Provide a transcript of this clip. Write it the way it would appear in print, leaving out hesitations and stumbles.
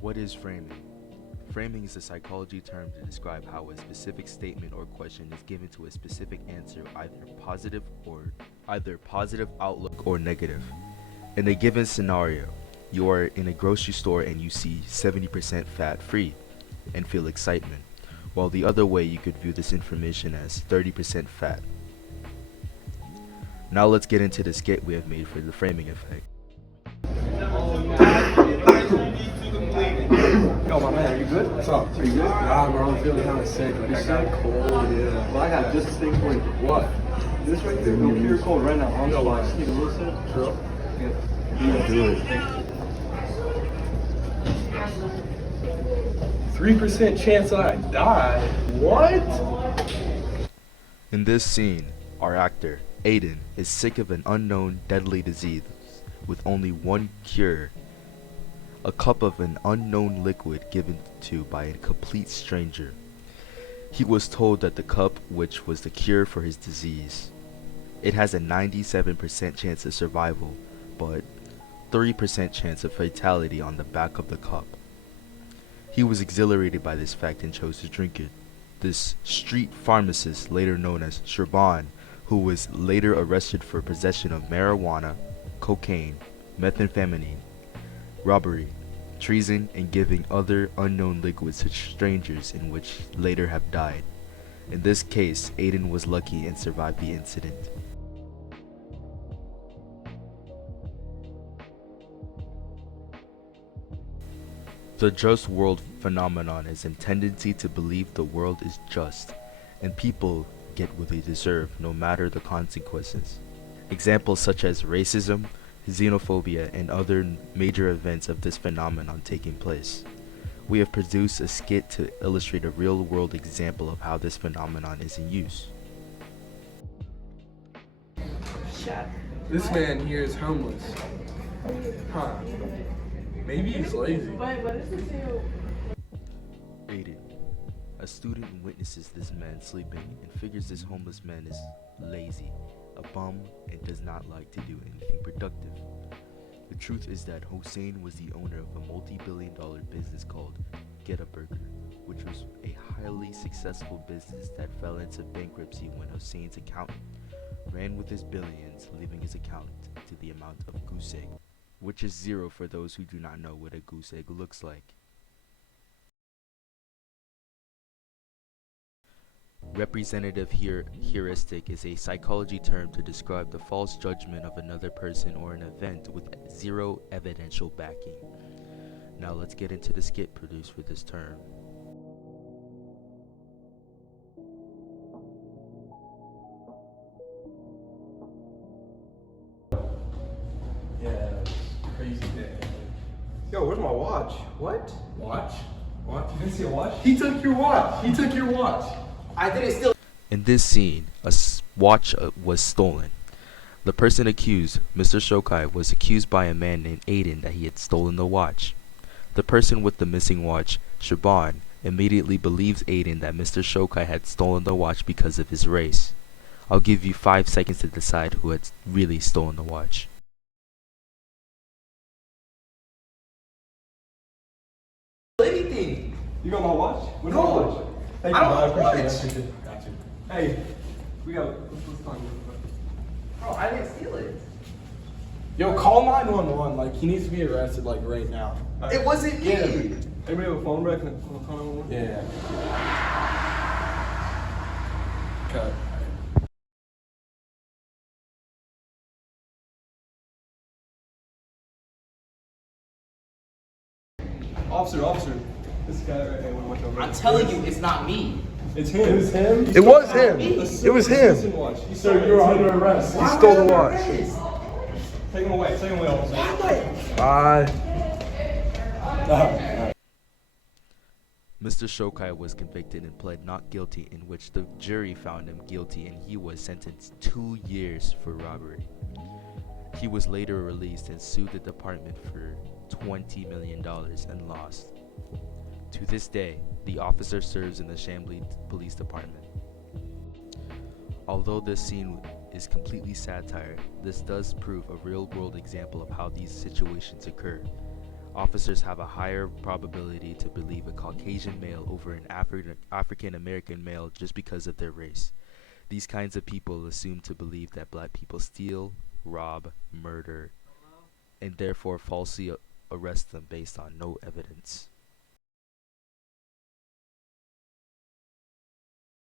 What is framing? Framing is a psychology term to describe how a specific statement or question is given to a specific answer, either positive outlook or negative. In a given scenario, you are in a grocery store and you see 70% fat free and feel excitement, while the other way you could view this information as 30% fat. Now let's get into the skit we have made for the framing effect. Yo, my man, are you good? What's up? Are you good? Nah, bro, I'm feeling kind of sick. Like, I got cold, yeah. Well, I got just this thing for you. What? This right there. No cure cold right now. On the spot. Just need a little sip. Sure. Yeah. Do it. 3% chance that I die? What? In this scene, our actor, Aiden, is sick of an unknown deadly disease with only one cure: a cup of an unknown liquid given to by a complete stranger. He was told that the cup, which was the cure for his disease, it has a 97% chance of survival, but 3% chance of fatality on the back of the cup. He was exhilarated by this fact and chose to drink it. This street pharmacist, later known as Srabon, who was later arrested for possession of marijuana, cocaine, methamphetamine, robbery, treason, and giving other unknown liquids to strangers, in which later have died. In this case, Aiden was lucky and survived the incident. The just world phenomenon is a tendency to believe the world is just, and people get what they deserve no matter the consequences. Examples such as racism, xenophobia, and other major events of this phenomenon taking place. We have produced a skit to illustrate a real-world example of how this phenomenon is in use. This man here is homeless. Huh. Maybe he's lazy. Aiden. A student witnesses this man sleeping and figures this homeless man is lazy, a bum, and does not like to do anything productive. The truth is that Hossein was the owner of a multi-billion-dollar business called Get a Burger, which was a highly successful business that fell into bankruptcy when Hossein's accountant ran with his billions, leaving his accountant to the amount of goose egg, which is zero for those who do not know what a goose egg looks like. Representative heuristic is a psychology term to describe the false judgment of another person or an event with zero evidential backing. Now let's get into the skit produced for this term. Yeah, crazy day. Yo, where's my watch? What? Watch? Watch? You didn't see a watch? He took your watch. He took your watch. I didn't steal. In this scene, a watch was stolen. The person accused, Mr. Shokai, was accused by a man named Aiden that he had stolen the watch. The person with the missing watch, Srabon, immediately believes Aiden that Mr. Shokai had stolen the watch because of his race. I'll give you 5 seconds to decide who had really stolen the watch. Anything. You got my watch? Where's my watch? Thank you, I appreciate it. Got you. Hey, we got. Let's talk. Bro, I didn't steal it. Yo, call 911. Like, he needs to be arrested, like, right now. Right. It wasn't me. Yeah. Anybody have a phone back? Can I call 911? Yeah. Cut. Officer. This guy right here. Watch over. I'm telling you, it's not me. It's him. It was him? It was him. It was him. Sir, you're under arrest. He stole the watch. Take him away. Take him away, officer. Bye. Mr. Shokai was convicted and pled not guilty, in which the jury found him guilty and he was sentenced 2 years for robbery. He was later released and sued the department for $20 million and lost. To this day, the officer serves in the Chambly Police Department. Although this scene is completely satire. This does prove a real-world example of how these situations occur. Officers have a higher probability to believe a Caucasian male over an African American male just because of their race. These kinds of people assume to believe that black people steal, rob, murder, and therefore falsely arrest them based on no evidence.